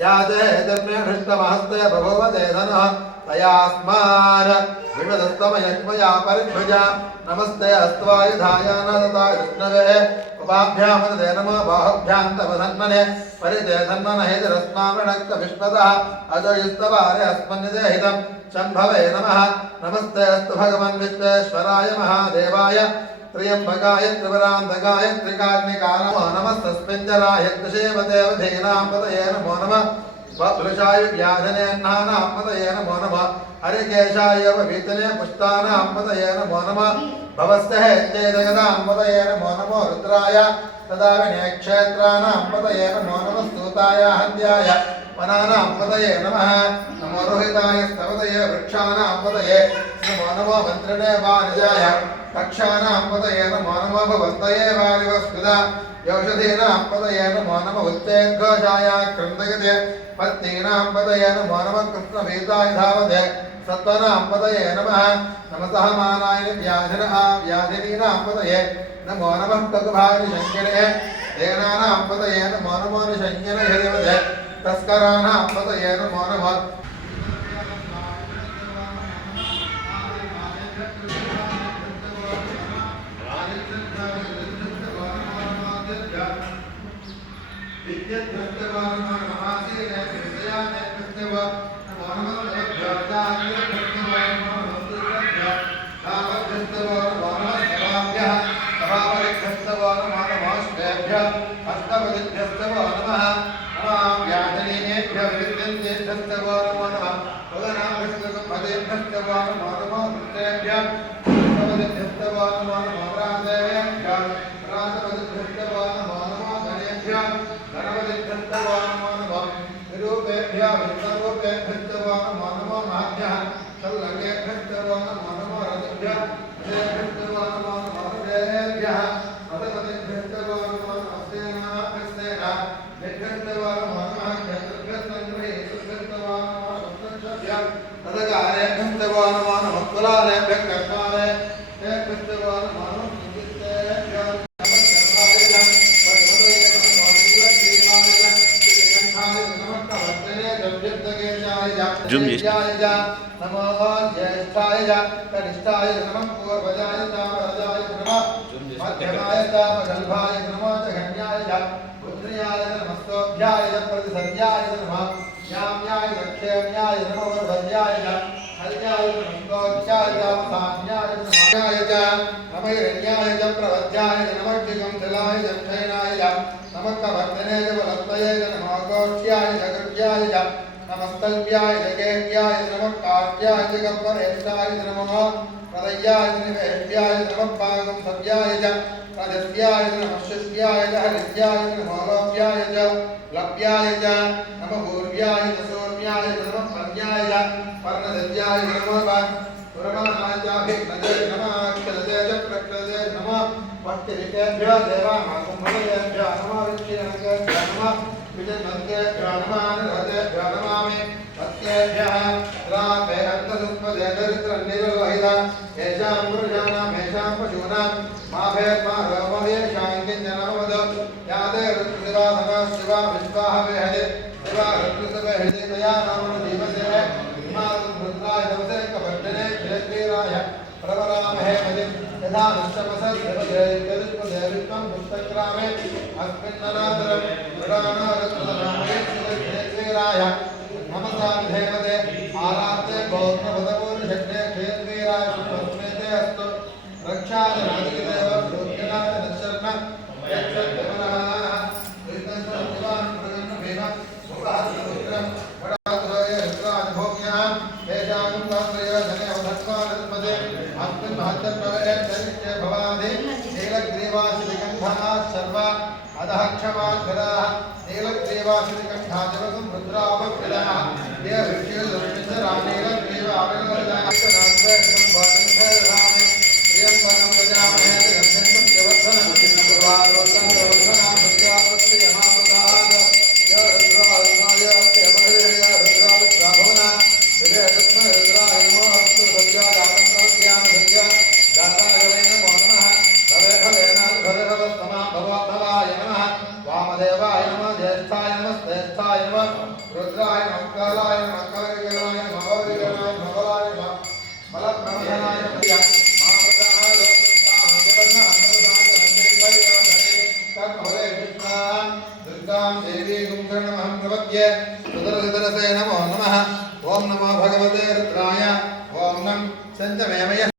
याते तस्मै हृष्टमहस्ते भगवते धनः तयास्मान् विषदस्तमयज्मया परिभुजा नमस्ते अस्त्वायुधाय नदताय विष्णवे उपाभ्यामदे नमो बाहुभ्यां तव धन्मने परिते धन्मनहेतिरस्मामृणक्त विश्वतः अजयुस्तवारे अस्मन्निदे हितं शम्भवे नमः नमस्ते अस्तु भगवन् विश्वेश्वराय महादेवाय त्र्यंबकाय त्रिपुरान्तकाय त्रिकाग्निकाय नमो नमस्तस्मिञ्जराय कृषेमदेवधीनां पतये नमो नमः वपुरुषाय व्याधनेन्नानां पतये नमो नमः हरिकेशाय वीतने पुष्टानां पतये नमो नमः भवस्य चेदगदां पतये नमो नमो रुद्राय तदा विनेक्षेत्राणां पतये नमो नमः स्तूताय हन्त्याय वनानां पतये नमः नमो रोहिताय स्तवतये वृक्षाणां पतये नमो नमो मन्त्रिणे वानिजाय कक्षानां पतये नमो नमो भवन्तये वारिवस्कृता यौषधीनां पतये नमो नमः उच्चैर्घोषाय क्रन्दयते पत्नीनां पतये नमो नमः कृष्णवीताय धावते सत्त्वनां पतये नमः नमसः मानाय व्याधिनीनां पतये नमो नमः ककुभानिशङ्किने देनानां पतये नमो नमो निशङ्किने हरिवते तस्कराणां पतये नमो नमः जूम చేసి नमो ज्येष्ठाय कनिष्ठाय नमः पूर्वजाय चामराजाय नमः मध्यमाय चामगल्भाय नमः जघन्याय पुत्र्याय नमस्तोभ्याय प्रतिसर्याय नमः याम्याय दक्षेम्याय नमः वरभद्याय हल्याय नमस्तोभ्याय साम्याय नमः नमैरण्याय च प्रवद्याय नमः दिगंधलाय जक्षेनाय नमः कवर्धने च बलत्तये नमः गोक्ष्याय जगर्याय नमस्तल्व्याय जगेभ्याय नमः काव्याय जगपरेशाय नमः प्रदयाय निवेद्याय नमः पागं सव्याय च रजस्याय नमः शिष्याय च हरिद्याय नमः लोभ्याय च लभ्याय च नमः पूर्व्याय च सोम्याय नमः प्रज्ञाय च पर्णदत्याय नमः पुरमाणाय च अभिज्ञते नमः अक्षते च प्रकृते नमः पट्टिरिकेभ्यो देवानाकुम्भलेभ्यो नमः विक्षीणकेभ्यो नमः विजयमन्त्रेभ्यो नमः निरतेभ्यो नमामि भक्तेभ्यः रामे अन्तसुत्पदे दरिद्रनिर्वहिता येषां पुरुषाणां येषां पशूनां माभेर्मारोमयेषां किञ्चनवद यादे ऋतुदिवासना शिवा विश्वाहवेहदे शिवा ऋतुसवेहदे तया नामनो जीवसे हिमालं रुद्राय नवसे कवर्धने क्षेत्रीराय प्रवरामहे मदिं यथा नष्टमसद्देवित्वं पुस्तक्रामे अस्मिन्ननादरं मृडानारत्ननामये क्षेत्रीराय नमसा विधेवते आरात्ते बौद्धपदपूर्णशक्ते क्षेत्रीराय सुस्मेते अस्तु रक्षाजनादिदेव भूत्यनाथ नशर्म यक्षदेवनः अधः क्षमाधराः नीलग्रीवासिकण्ठादिवकं रुद्रावक्रिलः ये विक्षिलक्ष्मिधरा नीलग्रीवाविलवदाः प्रियंबकं प्रजामहे गन्धं प्रवर्धनं पूर्वाद्वत्तं प्रवर्धनं सत्यावत्ति यमामृताद य रुद्राय प्रियमहृदय रुद्रावित्राभवना विवेकस्म रुद्राय नमो अस्तु सत्यादानं प्रवद्याम सत्या दाताय वै नमो नमः भवे भवेनाथ भवे भवस्तमा भवाय नमः वामदेवाय नमः ज्येष्ठाय नमः श्रेष्ठाय नमः रुद्राय नमः कालाय नमः कलविकलाय नमः भवविकलाय नमः बलाय नमः बलप्रमथनाय नमः मामृताय तामजवन्ना अन्नदाय वन्दे वैराधने कर्मफले विष्णां दुर्गां देवीं शरणमहं प्रपद्ये सुदर्शनसे नमो नमः ओम नमो भगवते रुद्राय ओम नम संजमेमय